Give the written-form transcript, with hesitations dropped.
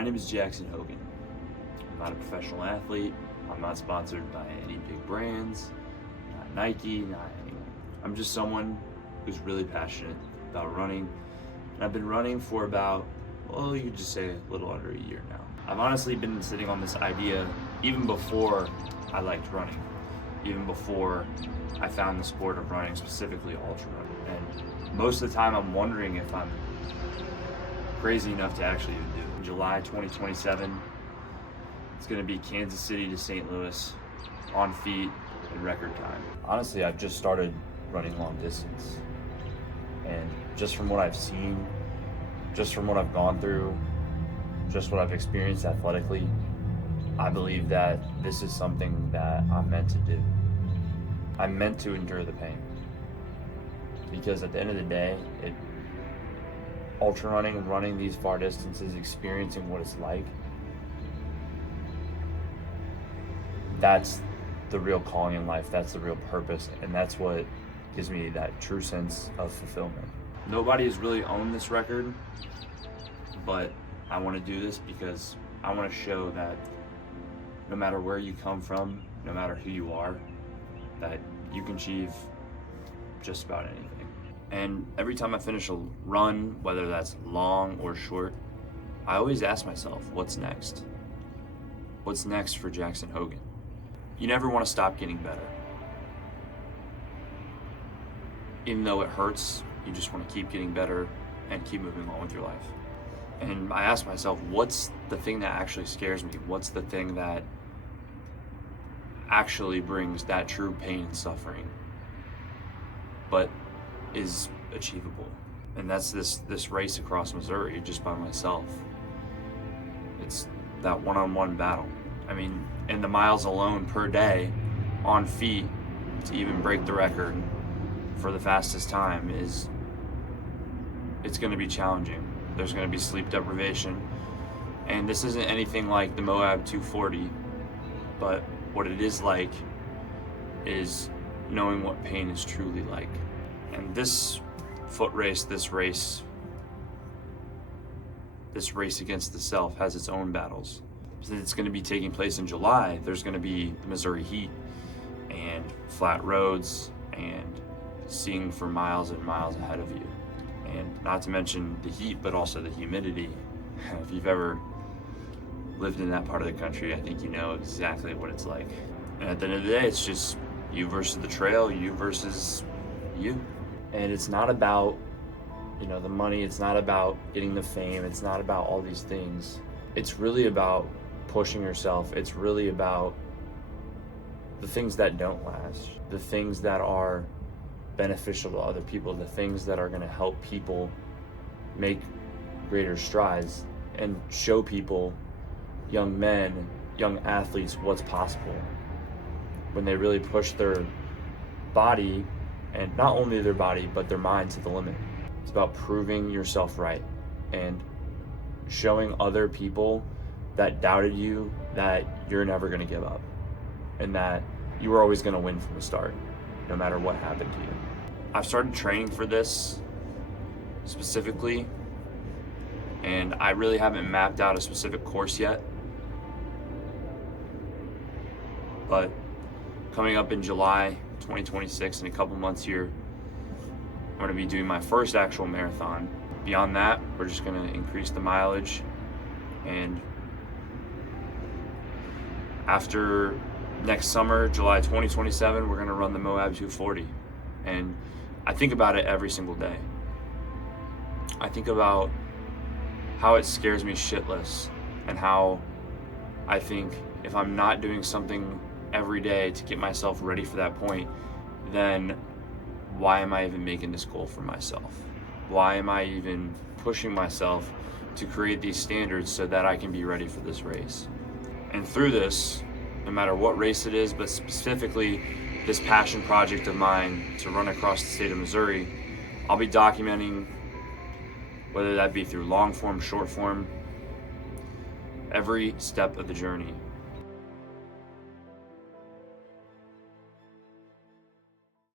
My name is Jackson Hogan. I'm not a professional athlete. I'm not sponsored by any big brands, not Nike, not anyone. I'm just someone who's really passionate about running. And I've been running for about, well, you could just say a little under a year now. I've honestly been sitting on this idea even before I liked running, even before I found the sport of running, specifically ultra running. And most of the time I'm wondering if I'm crazy enough to actually even do it. In July 2027, it's gonna be Kansas City to St. Louis on feet in record time. Honestly, I've just started running long distance. And just from what I've seen, just from what I've gone through, just what I've experienced athletically, I believe that this is something that I'm meant to do. I'm meant to endure the pain. Because at the end of the day, ultra running these far distances, experiencing what it's like, that's the real calling in life, that's the real purpose, and that's what gives me that true sense of fulfillment. Nobody has really owned this record, but I want to do this because I want to show that no matter where you come from, no matter who you are, that you can achieve just about anything. And every time I finish a run, whether that's long or short, I always ask myself, what's next? What's next for Jackson Hogan? You never want to stop getting better. Even though it hurts, you just want to keep getting better and keep moving on with your life. And I ask myself, what's the thing that actually scares me? What's the thing that actually brings that true pain and suffering, but is achievable? And that's this race across Missouri just by myself. It's that one-on-one battle. I mean, in the miles alone per day on feet to even break the record for the fastest time it's going to be challenging. There's going to be sleep deprivation, and this isn't anything like the Moab 240, but what it is like is knowing what pain is truly like. And this foot race, this race against the self has its own battles. Since it's going to be taking place in July, there's going to be the Missouri heat and flat roads and seeing for miles and miles ahead of you. And not to mention the heat, but also the humidity. If you've ever lived in that part of the country, I think you know exactly what it's like. And at the end of the day, it's just you versus the trail, you versus you. And it's not about, the money, it's not about getting the fame, it's not about all these things. It's really about pushing yourself. It's really about the things that don't last, the things that are beneficial to other people, the things that are going to help people make greater strides and show people, young men, young athletes, what's possible when they really push their body, and not only their body but their mind, to the limit. It's about proving yourself right and showing other people that doubted you that you're never going to give up and that you were always going to win from the start, no matter what happened to you. I've started training for this specifically, and I really haven't mapped out a specific course yet. But coming up in July 2026, in a couple months here, I'm going to be doing my first actual marathon. Beyond that, we're just going to increase the mileage, and after next summer, July 2027, we're going to run the Moab 240. And I think about it every single day. I think about how it scares me shitless, and how I think if I'm not doing something every day to get myself ready for that point, then why am I even making this goal for myself? Why am I even pushing myself to create these standards so that I can be ready for this race? And through this, no matter what race it is, but specifically this passion project of mine to run across the state of Missouri, I'll be documenting, whether that be through long form, short form, every step of the journey.